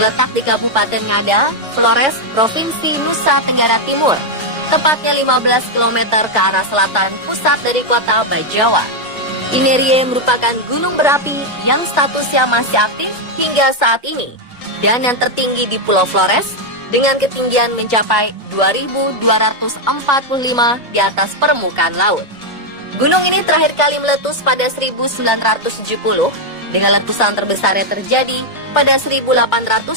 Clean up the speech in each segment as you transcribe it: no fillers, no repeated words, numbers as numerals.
terletak di Kabupaten Ngada, Flores, Provinsi Nusa Tenggara Timur, tepatnya 15 km ke arah selatan pusat dari kota Bajawa. Inerie merupakan gunung berapi yang statusnya masih aktif hingga saat ini dan yang tertinggi di Pulau Flores dengan ketinggian mencapai 2.245 di atas permukaan laut. Gunung ini terakhir kali meletus pada 1970 dengan letusan terbesar yang terjadi pada 1880.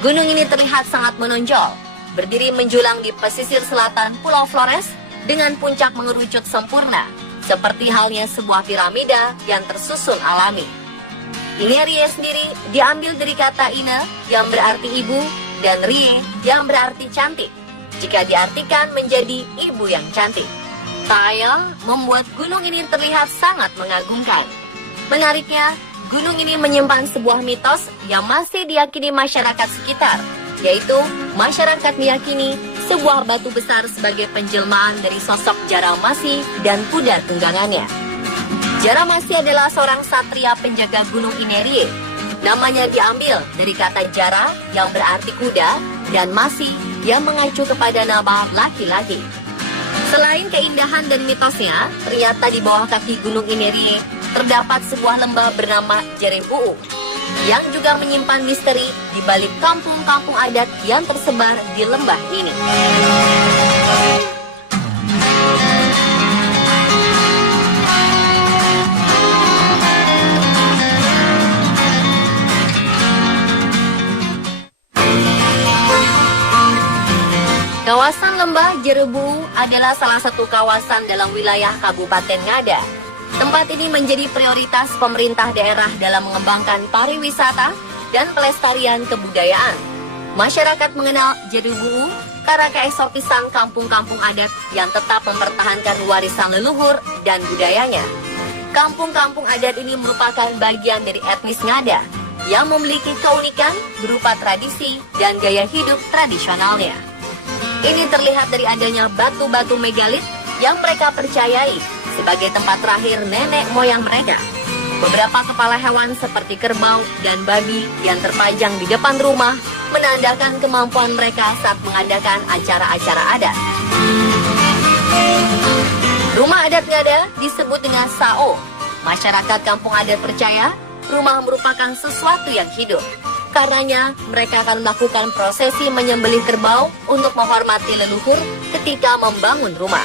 Gunung ini terlihat sangat menonjol, berdiri menjulang di pesisir selatan Pulau Flores dengan puncak mengerucut sempurna, seperti halnya sebuah piramida yang tersusun alami. Inerie sendiri diambil dari kata ine yang berarti ibu dan rie yang berarti cantik, jika diartikan menjadi ibu yang cantik. Style membuat gunung ini terlihat sangat mengagumkan. Menariknya, gunung ini menyimpan sebuah mitos yang masih diyakini masyarakat sekitar, yaitu masyarakat meyakini sebuah batu besar sebagai penjelmaan dari sosok Jaramasi dan kuda tunggangannya. Jaramasi adalah seorang satria penjaga gunung Inerie. Namanya diambil dari kata jara yang berarti kuda dan masi yang mengacu kepada nama laki-laki. Selain keindahan dan mitosnya, ternyata di bawah kaki gunung Inerie terdapat sebuah lembah bernama Jerebuu yang juga menyimpan misteri di balik kampung-kampung adat yang tersebar di lembah ini. Kawasan Lembah Jerebuu adalah salah satu kawasan dalam wilayah Kabupaten Ngada. Tempat ini menjadi prioritas pemerintah daerah dalam mengembangkan pariwisata dan pelestarian kebudayaan. Masyarakat mengenal Jerebuu karena keeksotisan kampung-kampung adat yang tetap mempertahankan warisan leluhur dan budayanya. Kampung-kampung adat ini merupakan bagian dari etnis Ngada yang memiliki keunikan berupa tradisi dan gaya hidup tradisionalnya. Ini terlihat dari adanya batu-batu megalit yang mereka percayai sebagai tempat terakhir nenek moyang mereka. Beberapa kepala hewan seperti kerbau dan babi yang terpajang di depan rumah menandakan kemampuan mereka saat mengadakan acara-acara adat. Rumah adat Ngada disebut dengan Sao. Masyarakat kampung adat percaya rumah merupakan sesuatu yang hidup. Karenanya, mereka akan melakukan prosesi menyembelih kerbau untuk menghormati leluhur ketika membangun rumah.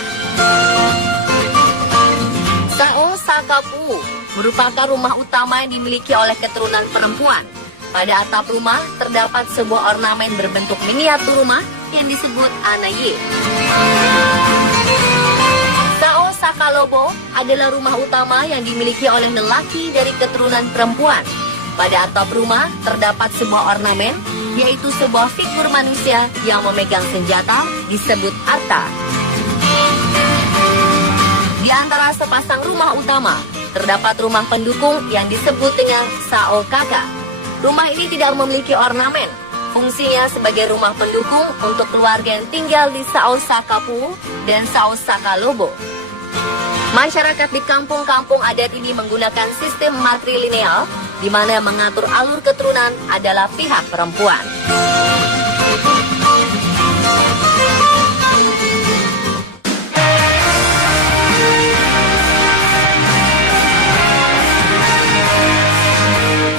Sao Sakapu merupakan rumah utama yang dimiliki oleh keturunan perempuan. Pada atap rumah terdapat sebuah ornamen berbentuk miniatur rumah yang disebut anaye. Sao Sakalobo adalah rumah utama yang dimiliki oleh lelaki dari keturunan perempuan. Pada atap rumah terdapat sebuah ornamen, yaitu sebuah figur manusia yang memegang senjata disebut arta. Di antara sepasang rumah utama, terdapat rumah pendukung yang disebut dengan Sao Kaka. Rumah ini tidak memiliki ornamen. Fungsinya sebagai rumah pendukung untuk keluarga yang tinggal di Sao Sakapu dan Sao Sakalobo. Masyarakat di kampung-kampung adat ini menggunakan sistem matrilineal, di mana yang mengatur alur keturunan adalah pihak perempuan.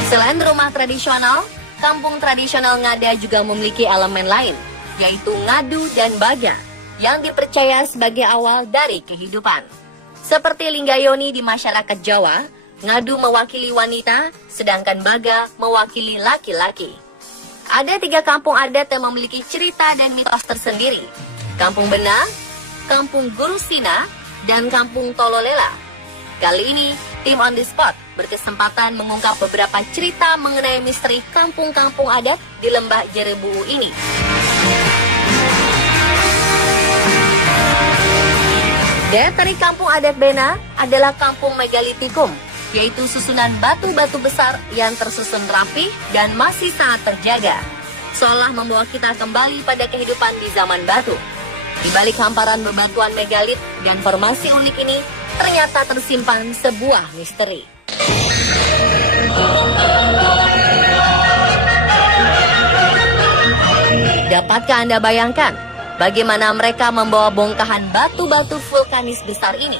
Selain rumah tradisional, kampung tradisional Ngada juga memiliki elemen lain, yaitu ngadu dan baga, yang dipercaya sebagai awal dari kehidupan. Seperti Linggayoni di masyarakat Jawa, ngadu mewakili wanita, sedangkan baga mewakili laki-laki. Ada 3 kampung adat yang memiliki cerita dan mitos tersendiri. Kampung Benang, Kampung Gurusina, dan Kampung Tololela. Kali ini, tim On The Spot berkesempatan mengungkap beberapa cerita mengenai misteri kampung-kampung adat di Lembah Jerebuu ini. Daya tarik kampung adat Bena adalah kampung megalitikum, yaitu susunan batu-batu besar yang tersusun rapi dan masih sangat terjaga, seolah membawa kita kembali pada kehidupan di zaman batu. Di balik hamparan bebatuan megalit dan formasi unik ini, ternyata tersimpan sebuah misteri. Dapatkah Anda bayangkan bagaimana mereka membawa bongkahan batu-batu vulkanis besar ini?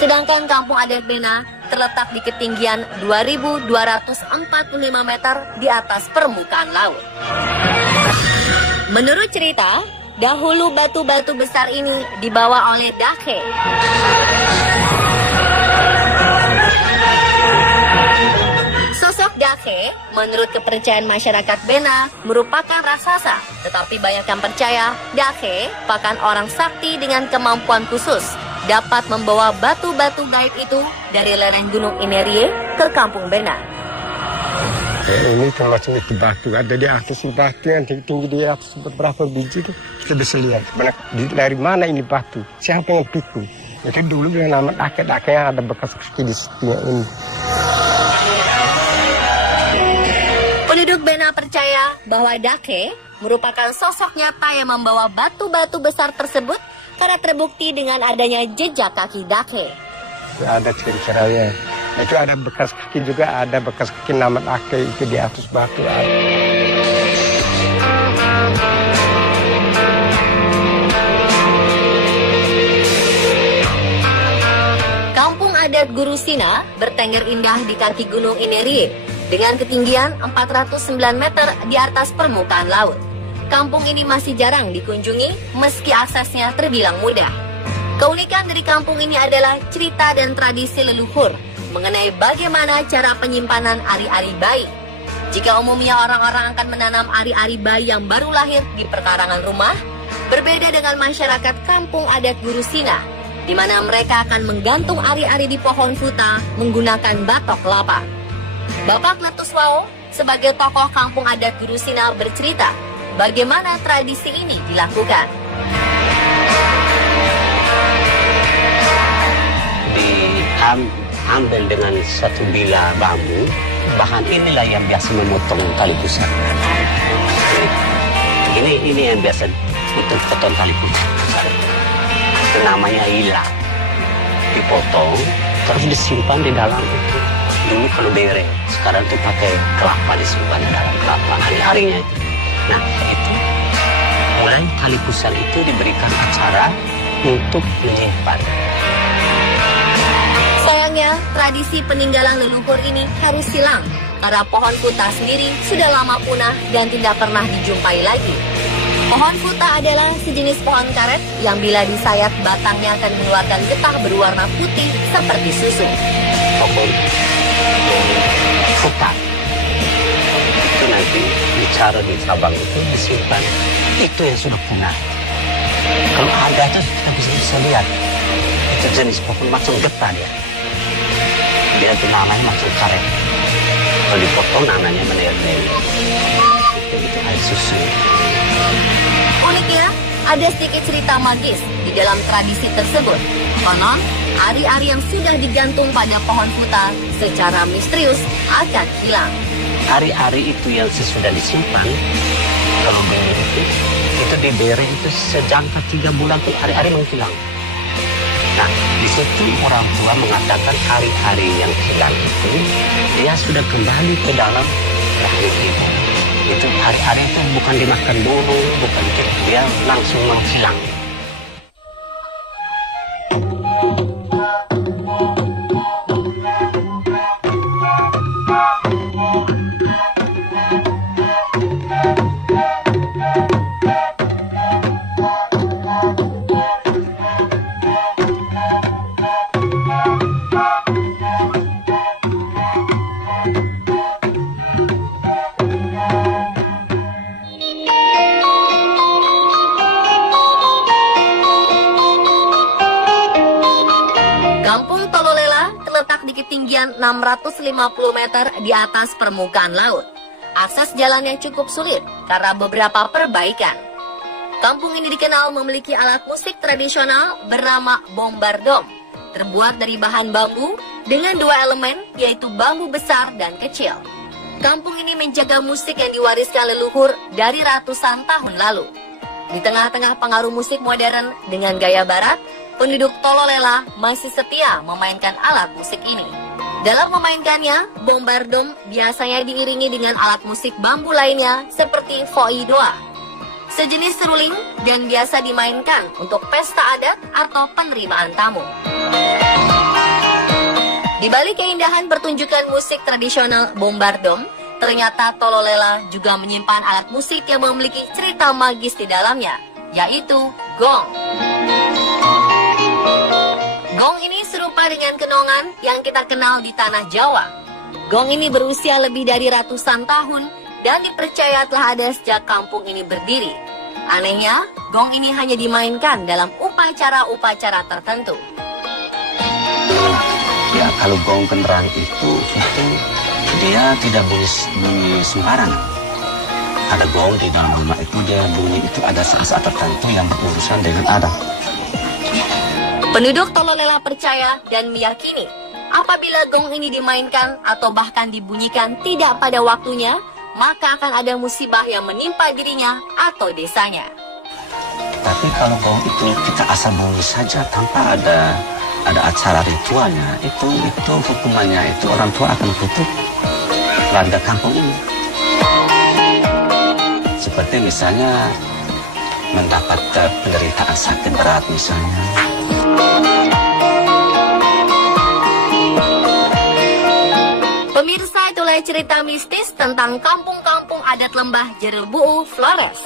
Sedangkan kampung adat Bena terletak di ketinggian 2.245 meter di atas permukaan laut. Menurut cerita, dahulu batu-batu besar ini dibawa oleh Dake. Sosok Dake, menurut kepercayaan masyarakat Bena, merupakan raksasa. Tetapi banyak yang percaya Dake merupakan orang sakti dengan kemampuan khusus, dapat membawa batu-batu gaib itu dari lereng Gunung Inerie ke kampung Bena. Ini termasuk itu batu, ada di atas batu yang tinggi di atas beberapa biji itu kita bisa lihat dari mana ini batu, siapa yang pikul. Itu dulu dengan nama Dake yang ada bekas kaki di setiap ini. Penduduk Bena percaya bahwa Dake merupakan sosok nyata yang membawa batu-batu besar tersebut karena terbukti dengan adanya jejak kaki Dake. Ada ciri-cirinya. Itu ada bekas kaki juga, ada bekas kaki nama Dake itu di atas batu. Kampung adat Gurusina bertengger indah di kaki Gunung Inerie dengan ketinggian 409 meter di atas permukaan laut. Kampung ini masih jarang dikunjungi meski aksesnya terbilang mudah. Keunikan dari kampung ini adalah cerita dan tradisi leluhur mengenai bagaimana cara penyimpanan ari-ari bayi. Jika umumnya orang-orang akan menanam ari-ari bayi yang baru lahir di perkarangan rumah, berbeda dengan masyarakat kampung adat Gurusina, di mana mereka akan menggantung ari-ari di pohon futa menggunakan batok kelapa. Bapak Letuswao sebagai tokoh kampung adat Gurusina bercerita bagaimana tradisi ini dilakukan. Diambil dengan satu bila bambu, bahan inilah yang biasa memotong tali pusar. Ini yang biasa untuk potong tali pusar. Itu namanya ila. Dipotong, terus disimpan di dalam itu. Dulu kalau bere, sekarang tuh pakai kelapa disimpan di dalam kelapa hari-harinya itu. Nah, itu mulai tali pusar itu diberikan acara untuk menyimpan. Sayangnya, tradisi peninggalan leluhur ini harus hilang karena pohon futa sendiri sudah lama punah dan tidak pernah dijumpai lagi. Pohon futa adalah sejenis pohon karet yang bila disayat batangnya akan mengeluarkan getah berwarna putih seperti susu. Pohon futa itu nanti bicara di cabang itu disimpan, itu yang sudah punah. Kalau ada itu kita bisa lihat, itu jenis pohon macam getah dia itu namanya macam karet. Kalau dipotong namanya menel-nel, itu air susu. Uniknya, ada sedikit cerita magis di dalam tradisi tersebut. Konon, ari-ari yang sudah digantung pada pohon futa secara misterius akan hilang. Ari-ari itu yang sesudah disimpan, kalau bere itu diberi itu sejangka 3 bulan tuh ari-ari menghilang. Nah, di situ orang tua mengatakan hari-hari yang hilang itu dia sudah kembali ke dalam rahim ibu. Itu hari-hari itu bukan dimakan dulu, bukan dia langsung menghilang. Kampung Tololela terletak di ketinggian 650 meter di atas permukaan laut. Akses jalannya cukup sulit karena beberapa perbaikan. Kampung ini dikenal memiliki alat musik tradisional bernama bombardom, terbuat dari bahan bambu dengan 2 elemen yaitu bambu besar dan kecil. Kampung ini menjaga musik yang diwariskan leluhur dari ratusan tahun lalu. Di tengah-tengah pengaruh musik modern dengan gaya barat, penduduk Tololela masih setia memainkan alat musik ini. Dalam memainkannya, bombardom biasanya diiringi dengan alat musik bambu lainnya seperti foidoa. sejenis seruling dan biasa dimainkan untuk pesta adat atau penerimaan tamu. Di balik keindahan pertunjukan musik tradisional Bombardom, ternyata Tololela juga menyimpan alat musik yang memiliki cerita magis di dalamnya, yaitu gong. Gong ini serupa dengan kenongan yang kita kenal di tanah Jawa. Gong ini berusia lebih dari ratusan tahun dan dipercaya telah ada sejak kampung ini berdiri. Anehnya, gong ini hanya dimainkan dalam upacara-upacara tertentu. Ya, kalau gong beneran itu dia tidak bunyi sembarangan. Ada gong di dalam rumah itu, dia bunyi itu ada saat-saat tertentu yang berurusan dengan adat. Penduduk Tololela percaya dan meyakini apabila gong ini dimainkan atau bahkan dibunyikan tidak pada waktunya, maka akan ada musibah yang menimpa dirinya atau desanya. Tapi kalau gong itu kita asal bunyi saja tanpa ada acara ritualnya, itu hukumannya itu orang tua akan tutup warga kampung ini. Seperti misalnya mendapat penderitaan sakit berat misalnya. Pemirsa, itulah cerita mistis tentang kampung-kampung adat lembah Jerebuu Flores.